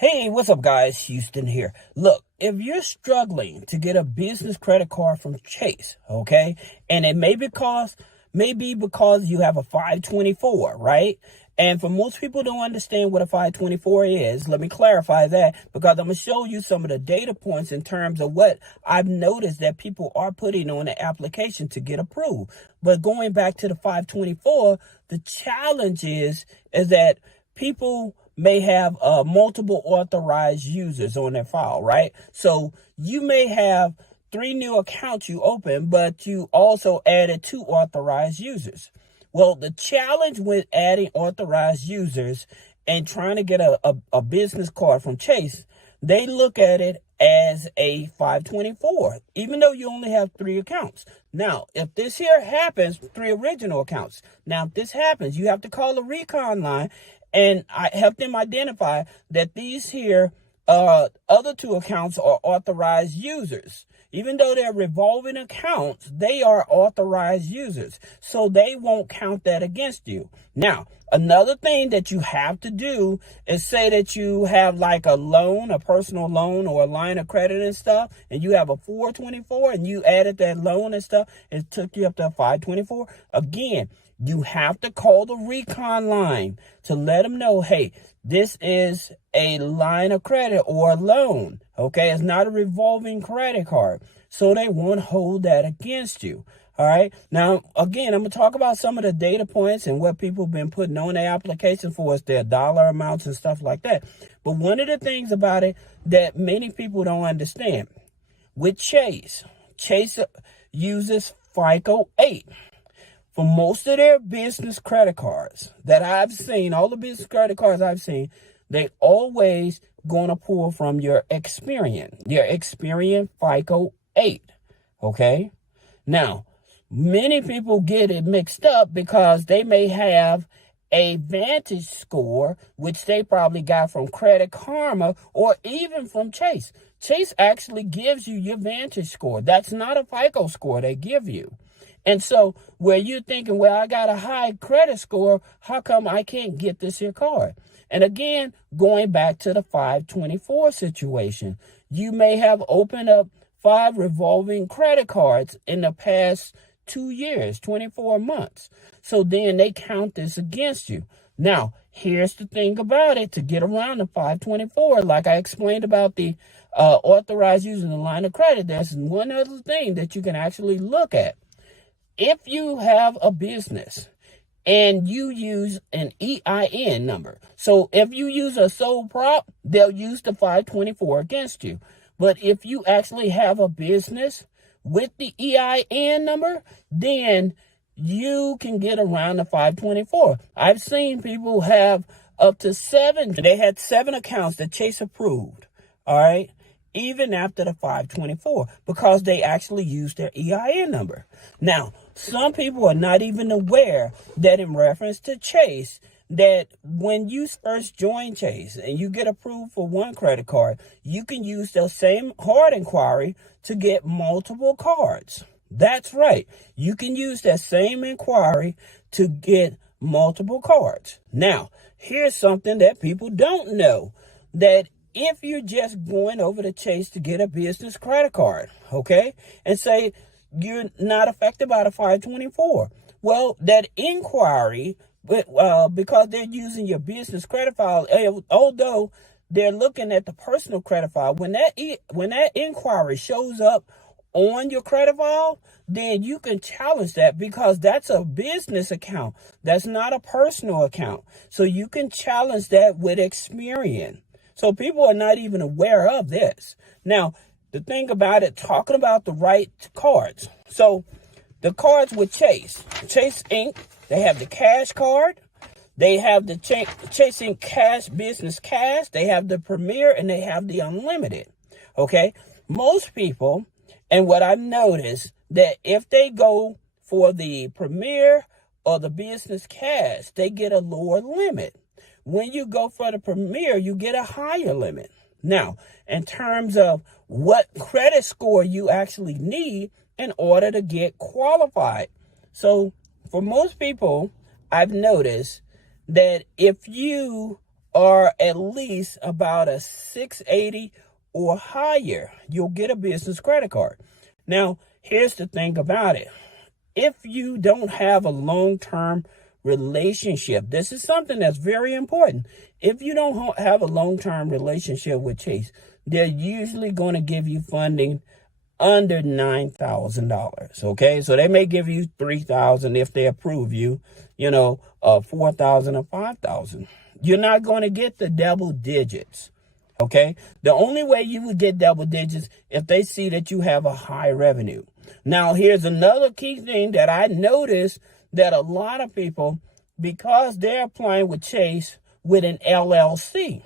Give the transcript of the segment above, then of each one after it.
Hey, what's up, guys? Houston here. Look, if you're struggling to get a business credit card from Chase, okay, and it may be because you have a 524, right? And for most people don't understand what a 524 is, let me clarify that because I'm going to show you some of the data points in terms of what I've noticed that people are putting on the application to get approved. But going back to the 524, the challenge is that people may have multiple authorized users on their file, right? So you may have 3 new accounts you open, but you also added 2 authorized users. Well, the challenge with adding authorized users and trying to get a business card from Chase, they look at it as a 524, even though you only have 3 accounts. Now, if this here happens, 3 original accounts. Now, if this happens, you have to call the recon line and I help them identify that these here other 2 accounts are authorized users. Even though they're revolving accounts, they are authorized users. So they won't count that against you. Now, another thing that you have to do is say that you have like a loan, a personal loan or a line of credit and stuff, and you have a 424 and you added that loan and stuff, it took you up to a 524. Again, you have to call the recon line to let them know, hey, this is a line of credit or a loan, okay? It's not a revolving credit card, so they won't hold that against you, all right? Now, again, I'm going to talk about some of the data points and what people have been putting on their application for us, their dollar amounts and stuff like that. But one of the things about it that many people don't understand, with Chase uses FICO 8. For most of their business credit cards that I've seen, all the business credit cards I've seen, they always going to pull from your Experian FICO 8, okay? Now, many people get it mixed up because they may have a Vantage score, which they probably got from Credit Karma or even from Chase. Chase actually gives you your Vantage score. That's not a FICO score they give you. And so where you're thinking, well, I got a high credit score, how come I can't get this here card? And again, going back to the 524 situation, you may have opened up 5 revolving credit cards in the past 2 years, 24 months. So then they count this against you. Now, here's the thing about it to get around the 524, like I explained about the authorized using the line of credit, there's one other thing that you can actually look at. If you have a business and you use an EIN number, so if you use a sole prop, they'll use the 524 against you. But if you actually have a business with the EIN number, then you can get around the 524. I've seen people have up to 7. They had 7 accounts that Chase approved, all right? Even after the 524, because they actually used their EIN number. Now, some people are not even aware that in reference to Chase, that when you first join Chase and you get approved for one credit card, you can use the same hard inquiry to get multiple cards. That's right. You can use that same inquiry to get multiple cards. Now, here's something that people don't know, that if you're just going over to Chase to get a business credit card, okay, and say you're not affected by the 524, well, that inquiry, because they're using your business credit file, although they're looking at the personal credit file, when that inquiry shows up on your credit file, then you can challenge that because that's a business account. That's not a personal account. So you can challenge that with Experian. So people are not even aware of this. Now, the thing about it, talking about the right cards. So the cards with Chase Inc., they have the cash card. They have the Chase Inc. Cash Business Cash. They have the Premier and they have the Unlimited. Okay. Most people, and what I've noticed, that if they go for the Premier or the Business Cash, they get a lower limit. When you go for the Premier, you get a higher limit. Now, in terms of what credit score you actually need in order to get qualified. So for most people, I've noticed that if you are at least about a 680 or higher, you'll get a business credit card. Now, here's the thing about it. If you don't have a long-term relationship, this is something that's very important. If you don't have a long-term relationship with Chase, they're usually going to give you funding under $9,000. Okay, so they may give you $3,000 if they approve you, $4,000 or $5,000. You're not going to get the double digits. Okay, the only way you would get double digits if they see that you have a high revenue. Now, here's another key thing that I noticed, that a lot of people, because they're applying with Chase with an LLC.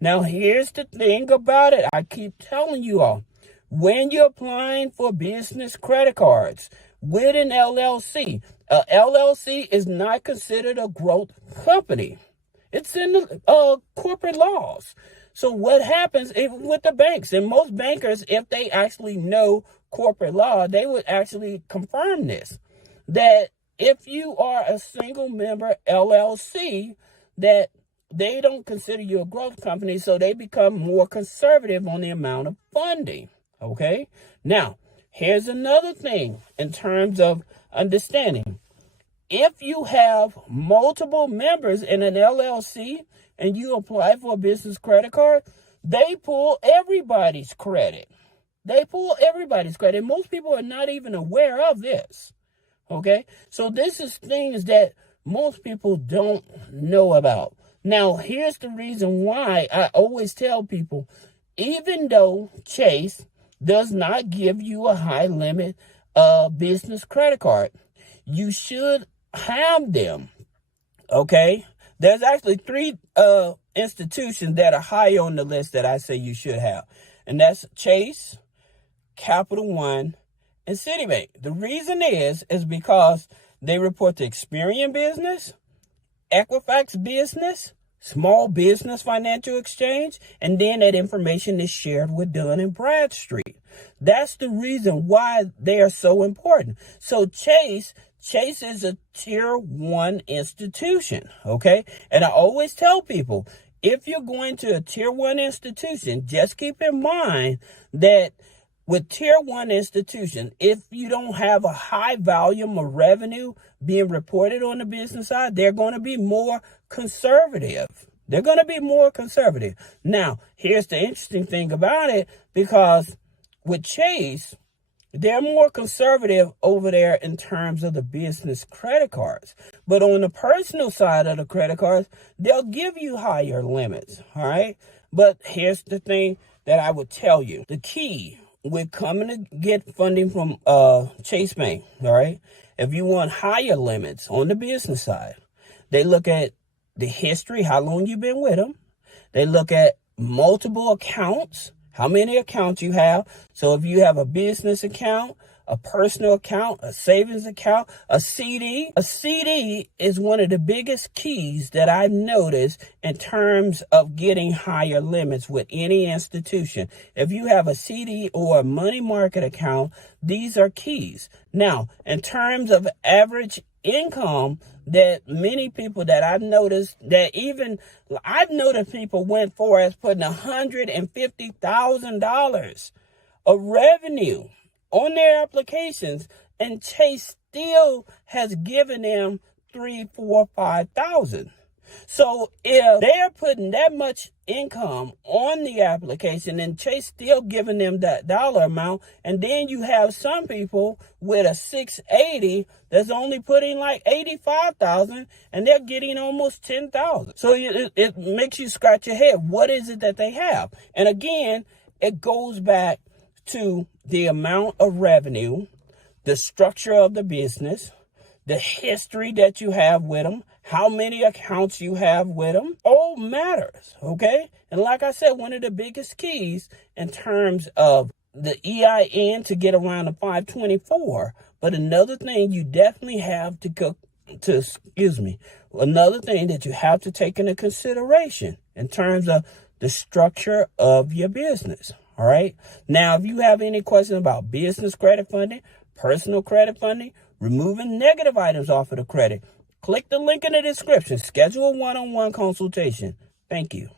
Now, here's the thing about it. I keep telling you all, when you're applying for business credit cards with an LLC, a LLC is not considered a growth company. It's in the corporate laws. So what happens with the banks, and most bankers, if they actually know corporate law, they would actually confirm this, that if you are a single member LLC, that they don't consider you a growth company, so they become more conservative on the amount of funding. Okay? Now, here's another thing in terms of understanding. If you have multiple members in an LLC and you apply for a business credit card, they pull everybody's credit. They pull everybody's credit. Most people are not even aware of this. Okay? So this is things that most people don't know about. Now, here's the reason why I always tell people, even though Chase does not give you a high limit business credit card, you should have them. Okay? There's actually three institutions that are high on the list that I say you should have. And that's Chase, Capital One, and Citibank. The reason is because they report to Experian Business, Equifax Business, Small Business Financial Exchange, and then that information is shared with Dun & Bradstreet. That's the reason why they are so important. So Chase is a tier 1 institution, okay? And I always tell people, if you're going to a tier 1 institution, just keep in mind that with tier 1 institution, if you don't have a high volume of revenue being reported on the business side, they're going to be more conservative. They're going to be more conservative. Now, here's the interesting thing about it, because with Chase, they're more conservative over there in terms of the business credit cards. But on the personal side of the credit cards, they'll give you higher limits, all right? But here's the thing that I would tell you. The key with coming to get funding from Chase Bank, all right? If you want higher limits on the business side, they look at the history, how long you've been with them. They look at multiple accounts, how many accounts you have. So if you have a business account, a personal account, a savings account, a CD is one of the biggest keys that I've noticed in terms of getting higher limits with any institution. If you have a CD or a money market account, these are keys. Now, in terms of average income, that many people that I've noticed, I've noticed people went for as putting $150,000 of revenue on their applications, and Chase still has given them 3, 4, 5,000. So if they're putting that much income on the application and Chase still giving them that dollar amount, and then you have some people with a 680 that's only putting like 85,000 and they're getting almost 10,000. So it makes you scratch your head. What is it that they have? And again, it goes back to the amount of revenue, the structure of the business, the history that you have with them, how many accounts you have with them, all matters, okay? And like I said, one of the biggest keys in terms of the EIN to get around the 524, but another thing you definitely have another thing that you have to take into consideration in terms of the structure of your business, all right? Now, if you have any questions about business credit funding, personal credit funding, removing negative items off of the credit, click the link in the description. Schedule a one-on-one consultation. Thank you.